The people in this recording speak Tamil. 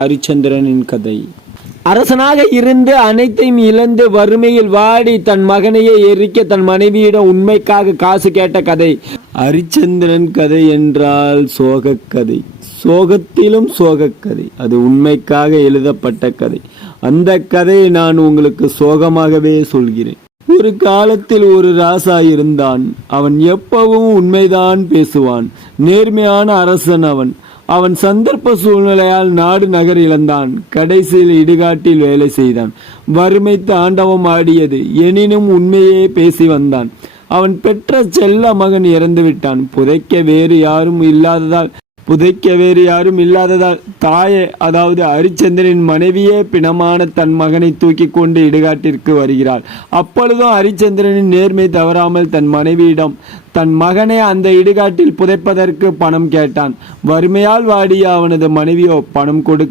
ஹரிச்சந்திரனின் கதை. அரசனாக இருந்து அனைத்தையும் இழந்து வறுமையில் வாடி தன் மகனையே எரிக்க தன் மனைவியிடம் உண்மைக்காக காசு கேட்ட கதை. ஹரிச்சந்திரன் கதை என்றால் சோகக்கதை, சோகத்திலும் சோகக்கதை. அது உண்மைக்காக எழுதப்பட்ட கதை. அந்த கதையை நான் உங்களுக்கு சோகமாகவே சொல்கிறேன். ஒரு காலத்தில் ஒரு ராசா இருந்தான். அவன் எப்பவும் உண்மைதான் பேசுவான். நேர்மையான அரசன் அவன். அவன் சந்தர்ப்ப சூழ்நிலையால் நாடு நகர் இழந்தான். கடைசியில் இடுகாட்டில் வேலை செய்தான். வறுமை தாண்டவம் ஆடியது. எனினும் உண்மையே பேசி வந்தான். அவன் பெற்ற செல்ல மகன் இறந்து விட்டான். புதைக்க வேறு யாரும் இல்லாததால் தாயே, அதாவது ஹரிச்சந்திரனின் மனைவியே பிணமான தன் மகனை தூக்கி கொண்டு இடுகாட்டிற்கு வருகிறாள். அப்பொழுதும் ஹரிச்சந்திரனின் நேர்மை தவறாமல் தன் மனைவியிடம் தன் மகனை அந்த இடுகாட்டில் புதைப்பதற்கு பணம் கேட்டான். வறுமையால் வாடிய அவனது மனைவியோ பணம் கொடுக்க